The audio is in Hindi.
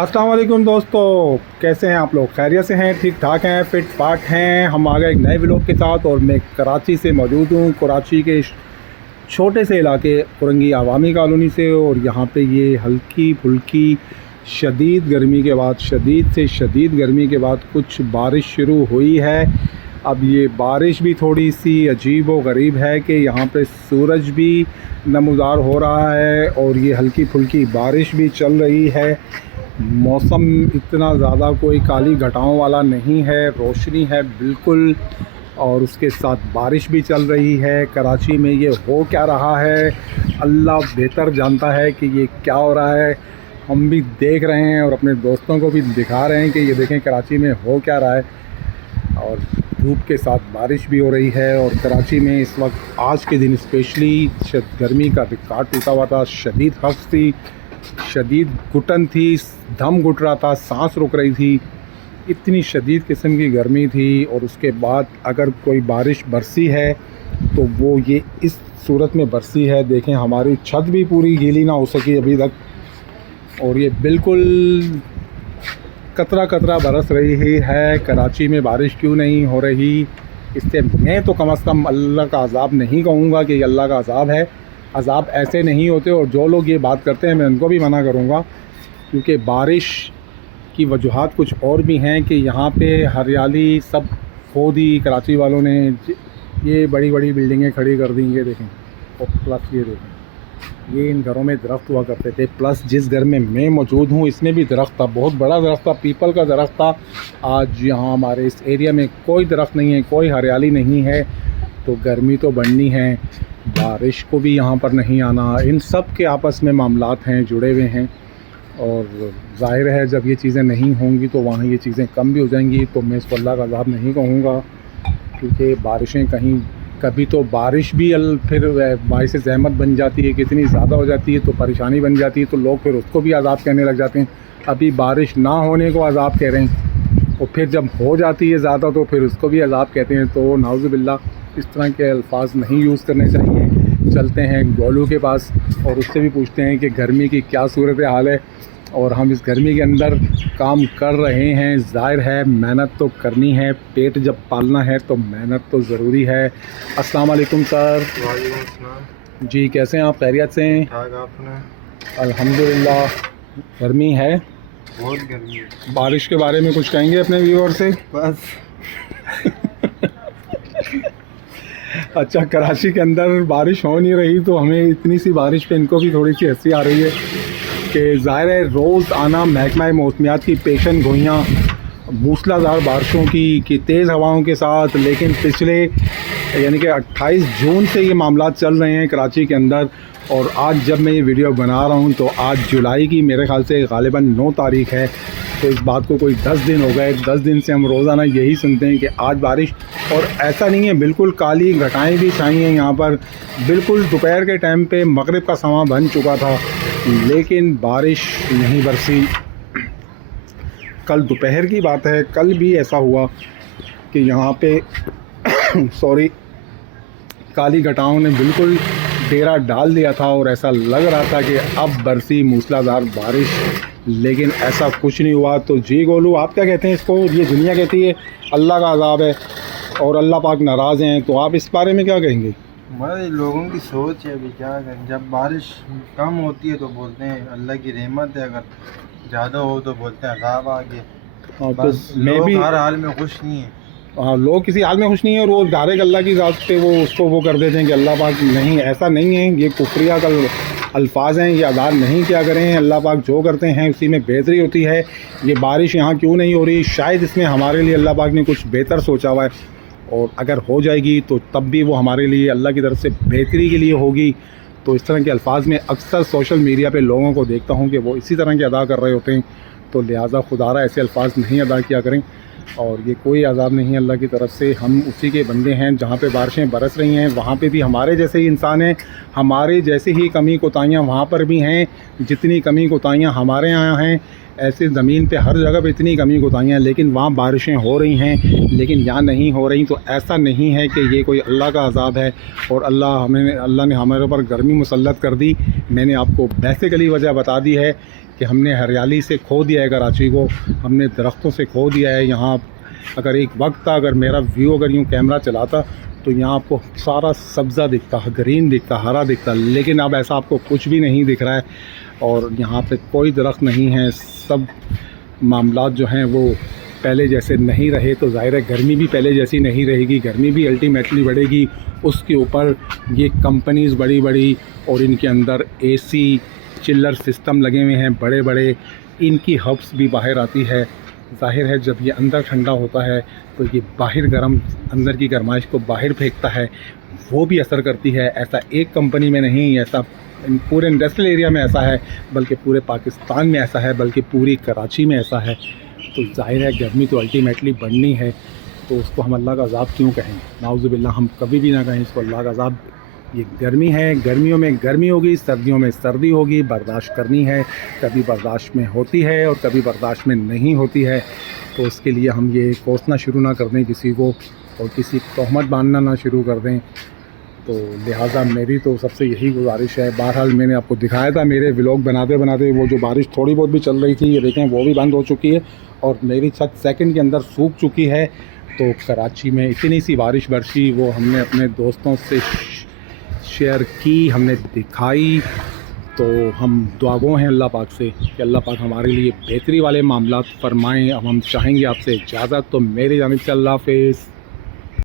अस्सलाम वालेकुम दोस्तों, कैसे हैं आप लोग? खैरियत से हैं, ठीक ठाक हैं, फिट फाट हैं। हम आ गए एक नए व्लॉग के साथ और मैं कराची से मौजूद हूँ, कराची के छोटे से इलाके कुरंगी आवामी कॉलोनी से। और यहाँ पे ये हल्की फुल्की शदीद गर्मी के बाद, शदीद से शदीद गर्मी के बाद कुछ बारिश शुरू हुई है। अब ये बारिश भी थोड़ी सी अजीब व गरीब है कि यहाँ पे सूरज भी नमूदार हो रहा है और ये हल्की फुल्की बारिश भी चल रही है। मौसम इतना ज़्यादा कोई काली घटाओं वाला नहीं है, रोशनी है बिल्कुल, और उसके साथ बारिश भी चल रही है। कराची में ये हो क्या रहा है, अल्लाह बेहतर जानता है कि ये क्या हो रहा है। हम भी देख रहे हैं और अपने दोस्तों को भी दिखा रहे हैं कि ये देखें कराची में हो क्या रहा है। और धूप के साथ बारिश भी हो रही है। और कराची में इस वक्त आज के दिन स्पेशली गर्मी का रिकॉर्ड टूटा हुआ था। शदीद हफ्स थी, शदीद घुटन थी, दम घुट रहा था, सांस रुक रही थी, इतनी शदीद किस्म की गर्मी थी। और उसके बाद अगर कोई बारिश बरसी है तो वो ये इस सूरत में बरसी है। देखें हमारी छत भी पूरी गीली ना हो सकी अभी तक, और ये बिल्कुल कतरा कतरा बरस रही है। कराची में बारिश क्यों नहीं हो रही, इससे मैं तो कम से कम अल्लाह का अज़ाब नहीं कहूँगा कि अल्लाह का अज़ाब है। अज़ाब ऐसे नहीं होते, और जो लोग ये बात करते हैं मैं उनको भी मना करूँगा, क्योंकि बारिश की वजूहात कुछ और भी हैं कि यहाँ पे हरियाली सब खो दी कराची वालों ने। ये बड़ी बड़ी बिल्डिंगें खड़ी कर दी, ये देखें, और प्लस ये देखें, ये इन घरों में दरख्त हुआ करते थे। प्लस जिस घर में मैं मौजूद हूँ इसमें भी दरख्त था, बहुत बड़ा दरख्त था, पीपल का दरख्त था। आज यहाँ हमारे इस एरिया में कोई दरख्त नहीं है, कोई हरियाली नहीं है, तो गर्मी तो बढ़नी है। बारिश को भी यहाँ पर नहीं आना, इन सब के आपस में मामलात हैं, जुड़े हुए हैं। और ज़ाहिर है जब ये चीज़ें नहीं होंगी तो वहाँ ये चीज़ें कम भी हो जाएंगी। तो मैं इसको अल्लाह का अज़ाब नहीं कहूँगा, क्योंकि बारिशें कहीं कभी तो बारिश भी फिर बारिश से ज़हमत बन जाती है, कितनी ज़्यादा हो जाती है तो परेशानी बन जाती है, तो लोग फिर उसको भी अज़ाब कहने लग जाते हैं। अभी बारिश ना होने को अज़ाब कह रहे हैं, और फिर जब हो जाती है ज़्यादा तो फिर उसको भी अज़ाब कहते हैं। तो नाउज़ुबिल्लाह इस तरह के अल्फाज नहीं यूज़ करने चाहिए। चलते हैं गोलू के पास और उससे भी पूछते हैं कि गर्मी की क्या सूरत हाल है, और हम इस गर्मी के अंदर काम कर रहे हैं। ज़ाहिर है मेहनत तो करनी है, पेट जब पालना है तो मेहनत तो ज़रूरी है। अस्सलाम वालेकुम सर। वालेकुम जी, कैसे हैं आप? खैरियत से हैं? आपने? अल्हम्दुलिल्लाह। गर्मी है, बहुत गर्मी है। बारिश के बारे में कुछ कहेंगे अपने व्यूअर से? बस अच्छा, कराची के अंदर बारिश हो नहीं रही तो हमें इतनी सी बारिश पे इनको भी थोड़ी सी हंसी आ रही है कि ज़ाहिर है रोज़ आना महकमा मौसमियात की पेशन गोइयाँ मूसलाधार बारिशों की तेज़ हवाओं के साथ। लेकिन पिछले यानी कि 28 जून से ये मामलात चल रहे हैं कराची के अंदर, और आज जब मैं ये वीडियो बना रहा हूँ तो आज जुलाई की मेरे ख़्याल से गालिबन 9 तारीख़ है। तो इस बात को कोई 10 दिन हो गए, 10 दिन से हम रोज़ाना यही सुनते हैं कि आज बारिश। और ऐसा नहीं है, बिल्कुल काली घटाएँ भी छाई हैं यहाँ पर। बिल्कुल दोपहर के टाइम पे मगरिब का समय बन चुका था, लेकिन बारिश नहीं बरसी। कल दोपहर की बात है, कल भी ऐसा हुआ कि यहाँ पे सॉरी काली घटाओं ने बिल्कुल डेरा डाल दिया था, और ऐसा लग रहा था कि अब बरसी मूसलाधार बारिश, लेकिन ऐसा कुछ नहीं हुआ। तो जी गोलू, आप क्या कहते हैं इसको? ये दुनिया कहती है अल्लाह का अज़ाब है और अल्लाह पाक नाराज़ हैं, तो आप इस बारे में क्या कहेंगे? भाई लोगों की सोच है, अभी क्या करें। जब बारिश कम होती है तो बोलते हैं अल्लाह की रहमत है, अगर ज़्यादा हो तो बोलते हैं अज़ाब आ गया। हाँ, तो बस मैं लोग भी, हर हाल में खुश नहीं है। हाँ, लोग किसी हाल में खुश नहीं है, और वो डायरेक्ट अल्लाह की ज़ात पे वो उसको वो कर देते हैं कि अल्लाह पाक नहीं, ऐसा नहीं है। ये कुफरिया का अल्फाज हैं, ये अदा नहीं क्या करें। अल्लाह पाक जो करते हैं उसी में बेहतरी होती है। ये बारिश यहाँ क्यों नहीं हो रही, शायद इसमें हमारे लिए अल्लाह पाक ने कुछ बेहतर सोचा हुआ है, और अगर हो जाएगी तो तब भी वो हमारे लिए अल्लाह की तरफ से बेहतरी के लिए होगी। तो इस तरह के अल्फाज में अक्सर सोशल मीडिया पे लोगों को देखता हूँ कि वो इसी तरह के अदा कर रहे होते हैं, तो लिहाजा खुदारा ऐसे अल्फाज नहीं अदा किया करें। और ये कोई अज़ाब नहीं है अल्लाह की तरफ से, हम उसी के बंदे हैं। जहाँ पे बारिशें बरस रही हैं वहाँ पे भी हमारे जैसे ही इंसान हैं, हमारे जैसे ही कमी कोताहियाँ वहाँ पर भी हैं। जितनी कमी कोताहियाँ हमारे यहाँ हैं, ऐसे ज़मीन पे हर जगह पे इतनी कमी कोताहियाँ, लेकिन वहाँ बारिशें हो रही हैं लेकिन यहाँ नहीं हो रही। तो ऐसा नहीं है कि ये कोई अल्लाह का अज़ाब है और अल्लाह ने हमारे ऊपर गर्मी मुसल्लत कर दी। मैंने आपको बेसिकली वजह बता दी है कि हमने हरियाली से खो दिया है कराची को, हमने दरख्तों से खो दिया है। यहाँ अगर एक वक्त था, अगर मेरा व्यू अगर यूँ कैमरा चलाता तो यहाँ आपको सारा सब्ज़ा दिखता, ग्रीन दिखता, हरा दिखता, लेकिन अब ऐसा आपको कुछ भी नहीं दिख रहा है और यहाँ पे कोई दरख्त नहीं है। सब मामलात जो हैं वो पहले जैसे नहीं रहे, तो ज़ाहिर है गर्मी भी पहले जैसी नहीं रहेगी, गर्मी भी अल्टीमेटली बढ़ेगी। उसके ऊपर ये कंपनीज़ बड़ी बड़ी और इनके अंदर एसी चिल्लर सिस्टम लगे हुए हैं बड़े बड़े, इनकी हब्स भी बाहर आती है। ज़ाहिर है जब ये अंदर ठंडा होता है तो ये बाहर गर्म, अंदर की गर्माइश को बाहर फेंकता है, वो भी असर करती है। ऐसा एक कंपनी में नहीं, ऐसा पूरे इंडस्ट्रियल एरिया में ऐसा है, बल्कि पूरे पाकिस्तान में ऐसा है, बल्कि पूरी कराची में ऐसा है। तो ज़ाहिर है गर्मी तो अल्टीमेटली बढ़नी है, तो उसको हम अल्लाह का अज़ाब क्यों कहें? नाउज़ुबिल्लाह, हम कभी भी ना कहें इसको अल्लाह का अज़ाब। ये गर्मी है, गर्मियों में गर्मी होगी, सर्दियों में सर्दी होगी, बर्दाश्त करनी है। कभी बर्दाश्त में होती है और कभी बर्दाश्त में नहीं होती है। तो उसके लिए हम ये कोसना शुरू ना कर दें किसी को और किसी तहमत बांधना ना शुरू कर दें। तो लिहाजा मेरी तो सबसे यही गुजारिश है। बहरहाल मैंने आपको दिखाया था मेरे व्लॉग बनाते बनाते, वो जो बारिश थोड़ी बहुत भी चल रही थी, ये देखें वो भी बंद हो चुकी है और मेरी छत सेकंड के अंदर सूख चुकी है। तो कराची में इतनी सी बारिश बरसी, वो हमने अपने दोस्तों से शेयर की, हमने दिखाई। तो हम दुआगो हैं अल्लाह पाक से कि अल्लाह पाक हमारे लिए बेहतरी वाले मामलात फरमाएँ। अब हम चाहेंगे आपसे इजाज़त, तो मेरी जानिब से अल्लाह हाफ़िज़।